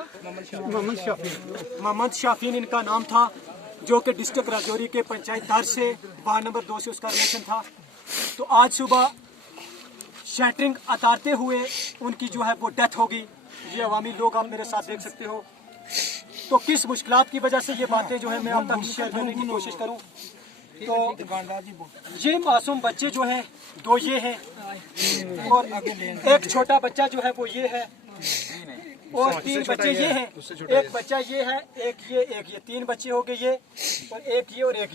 आपका? मोहम्मद शाफीन इनका नाम था, जो कि डिस्ट्रिक्ट राजौरी के पंचायत दार से वार्ड नंबर 2 से उसका रिलेशन था। तो आज सुबह शैटरिंग उतारते हुए उनकी जो है वो डेथ होगी। ये अवामी लोग आप मेरे साथ देख सकते हो। तो किस मुश्किलात की वजह से ये बातें जो है मैं आप तक शेयर करने की कोशिश करूं। तो ये मासूम बच्चे जो हैं, दो ये हैं और एक छोटा बच्चा जो है वो ये है और तीन बच्चे ये हैं। एक बच्चा ये है, एक ये, तीन बच्चे हो गए ये और एक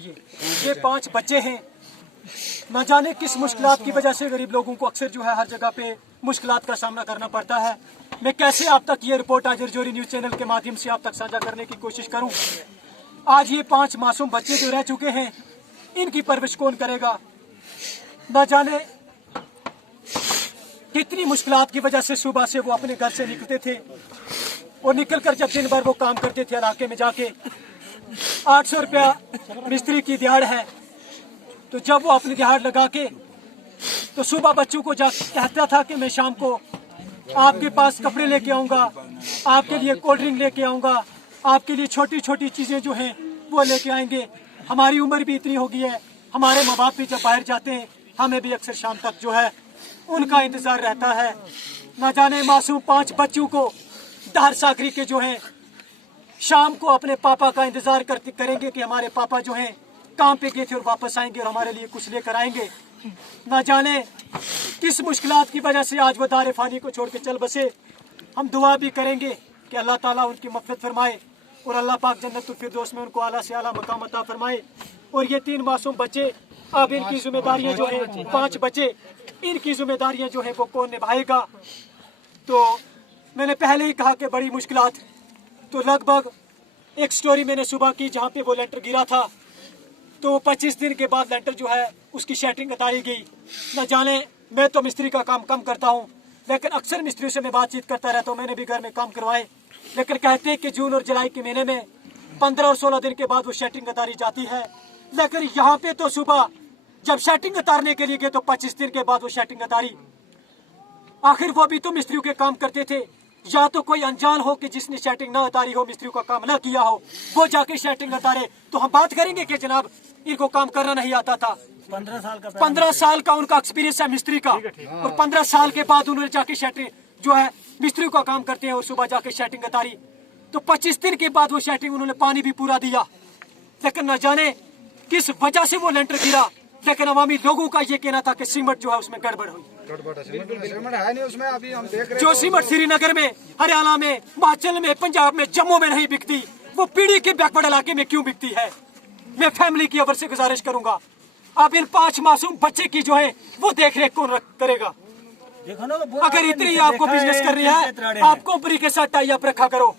ये 5 बच्चे हैं। न जाने किस मुश्किलात की वजह से गरीब लोगों को अक्सर जो है हर जगह पे मुश्किलात का सामना करना पड़ता है। मैं कैसे आप तक ये रिपोर्ट आज राजौरी न्यूज़ चैनल के माध्यम से आप तक साझा करने की कोशिश करूं। आज ये 5 मासूम बच्चे जो रह चुके हैं, इनकी परवरिश कौन करेगा। न जाने कितनी मुश्किलात की वजह से सुबह से वो अपने घर से निकलते थे और निकलकर जब दिन भर वो काम करते थे इलाके में जाके 800 रुपया मिस्त्री की दिहाड़ है। तो जब वो अपनी दिहाड़ लगा के तो सुबह बच्चों को जा कहता था कि मैं शाम को आपके पास कपड़े लेके आऊँगा, आपके लिए कोल्ड ड्रिंक लेके आऊँगा, आपके लिए छोटी छोटी चीज़ें जो हैं वो लेके आएंगे। हमारी उम्र भी इतनी हो गई है, हमारे माँ बाप भी जब बाहर जाते हैं हमें भी अक्सर शाम तक जो है उनका इंतज़ार रहता है। न जाने मासूम 5 बच्चों को दार सागरी के जो हैं शाम को अपने पापा का इंतज़ार करेंगे कि हमारे पापा जो हैं काम पे गए थे और वापस आएंगे और हमारे लिए कुछ लेकर आएंगे। न जाने किस मुश्किलात की वजह से आज वो दार फानी को छोड़ के चल बसे। हम दुआ भी करेंगे कि अल्लाह ताला उनकी मग़फ़िरत फरमाए और अल्लाह पाक जन्नतुल फिरदौस में उनको आला से आला मकाम अता फरमाए। और ये 3 मासूम बच्चे, अब इनकी जिम्मेदारियां जो है 5 बच्चे, इनकी जिम्मेदारियां जो है वो कौन निभाएगा। तो मैंने पहले ही कहा कि बड़ी मुश्किलात। तो लगभग एक स्टोरी मैंने सुबह की जहाँ पे वो लेंटर गिरा था, तो 25 दिन के बाद लेंटर जो है उसकी शैटरिंग उतारी गई। न जाने, मैं तो मिस्त्री का काम कम करता हूँ, लेकिन अक्सर मिस्त्रियों से मैं बातचीत करता रहता हूँ, मैंने भी घर में काम करवाए। लेकिन कहते हैं कि जून और जुलाई के महीने में 15 और 16 दिन के बाद वो शैटरिंग उतारी जाती है। लेकिन यहाँ पे तो सुबह जब शैटरिंग उतारने के लिए गए तो 25 दिन के बाद वो शैटरिंग उतारी। आखिर वो भी तो मिस्त्रियों के काम करते थे, या तो कोई अनजान हो कि जिसने शैटरिंग ना उतारी हो, मिस्त्रियों का काम ना किया हो, वो जाके शैटरिंग उतारे। तो हम बात करेंगे कि जनाब इनको काम करना नहीं आता था। 15 साल का उनका एक्सपीरियंस है मिस्त्री का, और 15 साल के बाद उन्होंने जाके शैटरिंग जो है मिस्त्री का काम करते हैं और सुबह जाके शैटरिंग उतारी। तो 25 दिन के बाद वो शैटरिंग उन्होंने पानी भी पूरा दिया। लेकिन न जाने किस वजह से वो लेंटर गिरा। लेकिन अवामी लोगों का ये कहना था कि सीमेंट जो है उसमें गड़बड़ हुई। उसमें अभी हम देख रहे जो सीमेंट श्रीनगर में, हरियाणा में, हिमाचल में, पंजाब में, जम्मू में नहीं बिकती, वो पीढ़ी के बैकवर्ड इलाके में क्यों बिकती है। मैं फैमिली की ओर से गुजारिश करूंगा, अब इन 5 मासूम बच्चे की जो है वो देख रेख कौन करेगा। अगर इतनी आपको बिजनेस करनी है, आप कंपनी के साथ टाई अप रखा करो,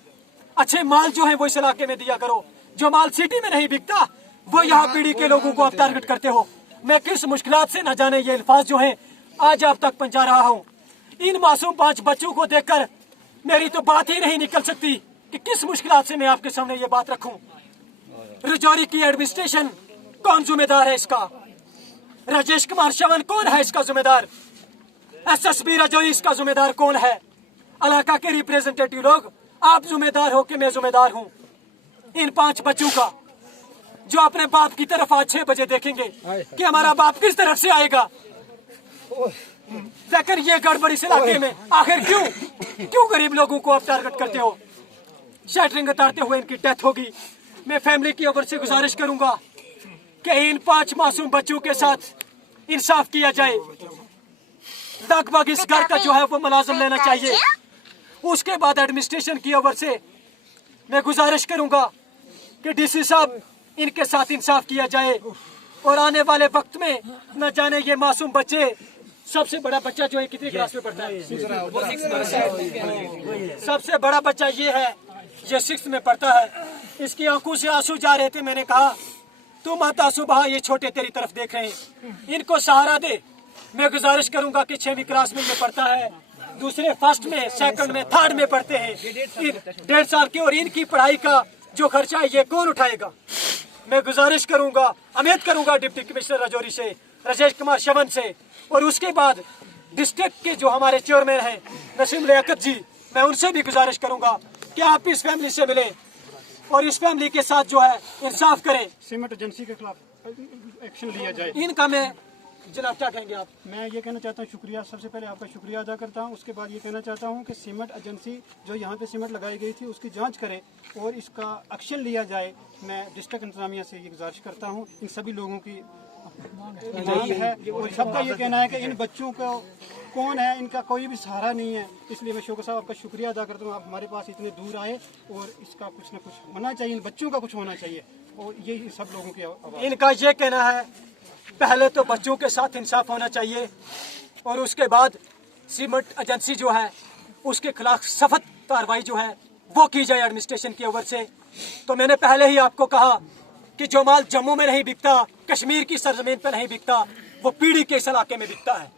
अच्छे माल जो है वो इस इलाके में दिया करो। जो माल सिटी में नहीं बिकता वो यहाँ पीढ़ी के लोगों को आप टारगेट करते हो। मैं किस मुश्किलात से न जाने ये अल्फाज जो हैं आज आप तक पहुंचा रहा हूँ। इन मासूम 5 बच्चों को देखकर मेरी तो बात ही नहीं निकल सकती कि किस मुश्किलात से मैं आपके सामने ये बात रखूं। राजौरी की एडमिनिस्ट्रेशन कौन जिम्मेदार है इसका? राजेश कुमार श्रवण कौन है इसका जिम्मेदार? SSB राजौरी इसका जिम्मेदार कौन है? इलाका के रिप्रेजेंटेटिव लोग, आप जिम्मेदार हो कि मैं जिम्मेदार हूँ? इन 5 बच्चों का जो अपने बाप की तरफ आज 6 बजे देखेंगे कि हमारा बाप किस तरफ से आएगा। लेकिन ये गड़बड़ इस इलाके में आखिर क्यों गरीब लोगों को आप टारगेट करते हो? शैटरिंग उतारते हुए इनकी डेथ होगी। मैं फैमिली की ओर से गुजारिश करूंगा कि इन 5 मासूम बच्चों के साथ इंसाफ किया जाए। लगभग इस घर का जो है वो मुलाजिम लेना चाहिए। उसके बाद एडमिनिस्ट्रेशन की ओर से मैं गुजारिश करूंगा कि DC साहब इनके साथ इंसाफ किया जाए। और आने वाले वक्त में न जाने ये मासूम बच्चे, सबसे बड़ा बच्चा जो है कितनी क्लास में पढ़ता है? सबसे बड़ा बच्चा ये है, ये 6th में पढ़ता है। इसकी आंखों से आंसू जा रहे थे। मैंने कहा तू माता सुबह, ये छोटे तेरी तरफ देख रहे हैं, इनको सहारा दे। मैं गुजारिश करूंगा कि 6वीं क्लास में ये पढ़ता है, दूसरे 1st में, 2nd में, 3rd में पढ़ते हैं। 1.5 साल की, और इनकी पढ़ाई का जो खर्चा है ये कौन उठाएगा? मैं गुजारिश करूंगा, उम्मीद करूंगा डिप्टी कमिश्नर राजौरी से, राजेश कुमार श्रवण से, और उसके बाद डिस्ट्रिक्ट के जो हमारे चेयरमैन हैं नसीम लियाकत जी, मैं उनसे भी गुजारिश करूंगा कि आप इस फैमिली से मिले और इस फैमिली के साथ जो है इंसाफ करें। सीमेंट एजेंसी के खिलाफ एक्शन लिया जाए। इनका मैं जनाब क्या कहेंगे आप? मैं ये कहना चाहता हूँ, शुक्रिया, सबसे पहले आपका शुक्रिया अदा करता हूँ। उसके बाद ये कहना चाहता हूँ कि सीमेंट एजेंसी जो यहाँ पे सीमेंट लगाई गई थी उसकी जांच करे और इसका एक्शन लिया जाए। मैं डिस्ट्रिक्ट इंतजामिया से ये गुजारिश करता हूँ। इन सभी लोगों की मांग है और सबका ये कहना है कि इन बच्चों को कौन है, इनका कोई भी सहारा नहीं है। इसलिए मैं शौकत साहब आपका शुक्रिया अदा करता हूँ, आप हमारे पास इतने दूर आए और इसका कुछ न कुछ होना चाहिए, इन बच्चों का कुछ होना चाहिए और ये सब लोगों की आवाज़। इनका ये कहना है पहले तो बच्चों के साथ इंसाफ होना चाहिए और उसके बाद सीमेंट एजेंसी जो है उसके खिलाफ सख्त कार्रवाई जो है वो की जाए एडमिनिस्ट्रेशन की ओर से। तो मैंने पहले ही आपको कहा कि जो माल जम्मू में नहीं बिकता, कश्मीर की सरजमीन पर नहीं बिकता, वो पीढ़ी के इस इलाके में बिकता है,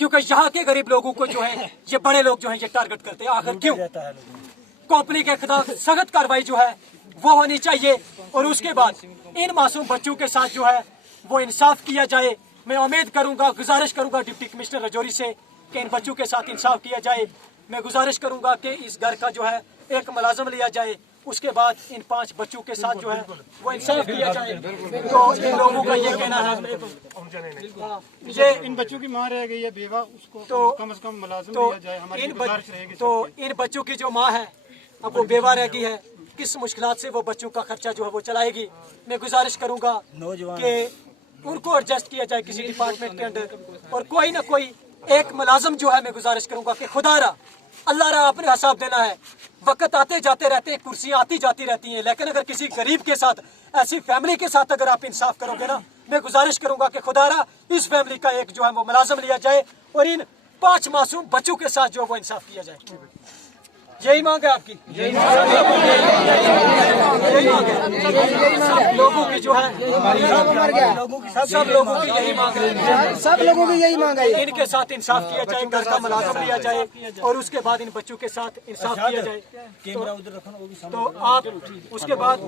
क्योंकि यहाँ के गरीब लोगों को जो है ये बड़े लोग जो है ये टारगेट करते हैं। आखिर क्यों? कंपनी के खिलाफ सख्त कार्रवाई जो है वो होनी चाहिए और उसके बाद इन मासूम बच्चों के साथ जो है वो इंसाफ किया जाए। मैं उम्मीद करूंगा, गुजारिश करूंगा डिप्टी कमिश्नर राजौरी से कि इन बच्चों के साथ इंसाफ किया जाए। मैं गुजारिश करूंगा कि इस घर का जो है एक मुलाजिम लिया जाए, उसके बाद इन 5 बच्चों के साथ जो है वो इंसाफ किया जाए। तो इन लोगों का ये कहना है ये इन बच्चों की माँ रह गई है बेवा, उसको तो कम से कम मुलाजिम तो लिया जाए। हमारी इन गुजारिश रहेगी। तो इन बच्चों की जो माँ है अब वो बेवा रह गई है, किस मुश्किलात से वो बच्चों का खर्चा जो है वो चलाएगी। मैं गुजारिश करूंगा कि उनको एडजस्ट किया जाए किसी डिपार्टमेंट के अंदर और कोई ना कोई एक मुलाजिम जो है मैं गुजारिश करूंगा कि खुदा रा अल्लाह रा आपने हिसाब देना है। वक्त आते जाते रहते हैं, कुर्सियां आती जाती रहती हैं, लेकिन अगर किसी गरीब के साथ, ऐसी फैमिली के साथ अगर आप इंसाफ करोगे ना, मैं गुजारिश करूंगा कि खुदा रा इस फैमिली का एक जो है वो मुलाजिम लिया जाए और इन 5 मासूम बच्चों के साथ जो वो इंसाफ किया जाए। यही मांग है आपकी? यही मांग है सब लोगों की जो है, सब लोगों की यही मांग है, सब लोगों की यही मांग है। इनके साथ इंसाफ किया जाए, घर का मुलाजिम लिया जाए और उसके बाद इन बच्चों के साथ इंसाफ किया जाए। तो आप उसके बाद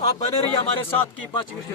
आप बने रहिए हमारे साथ की 5 मिनट।